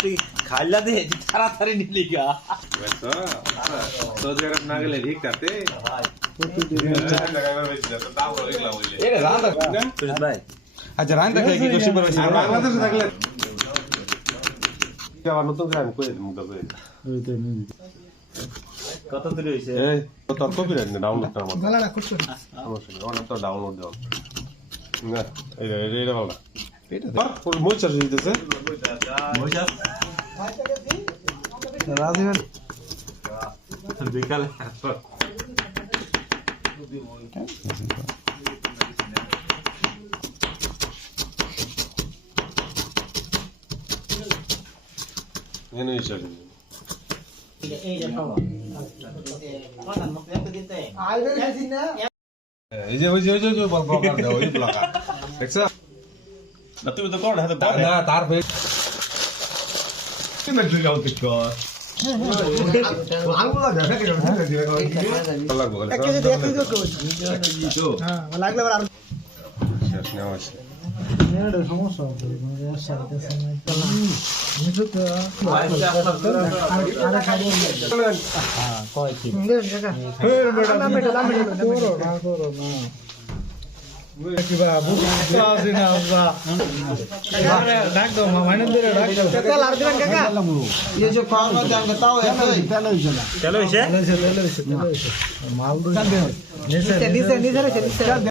তুই খাইলা দে তাড়াতাড়ি নিলি গা সৌদি আরব না গেলে ঠিক আছে ভাই আচ্ছা রান দেখলে কি করছি পারছি আর বাংলাদেশে থাকলে আবার নতুন করে আমি কই মুখটা কই কত দূর হইছে এই তো কপি রাখনে ডাউনলোড করার মত ভালো করছো সমস্যা অনেক তো ডাউনলোড দাও না এইটা ভালো এটা পুরো মই চার্জ দিতেছে রাজীবন বিকালে এনে চার্জ এই যে ওই যে বল ব্লকার দাও ওই ব্লকার দেখছো না তুমি তো কোন হাতে না তার ফেস তুমি মেট্রিক আউট কর লাগবো এক কেজি দেখ দিও তো হ্যাঁ লাগলে আবার শেষ নেওয়া আছে নেড়ে সমস্যা হবে মানে সাথে সময় তো না নিচে তো আরে খাবো হ্যাঁ কয় কি নেড়ে জায়গা না করো না কি বাবু আসে না কাকা ডাক দাও মামানে ধরে ডাক দাও কাকা লার দিবেন কাকা ये जो पाव ना जान बताओ है पहले হইছে চলো হইছে মাল দো নিচে রে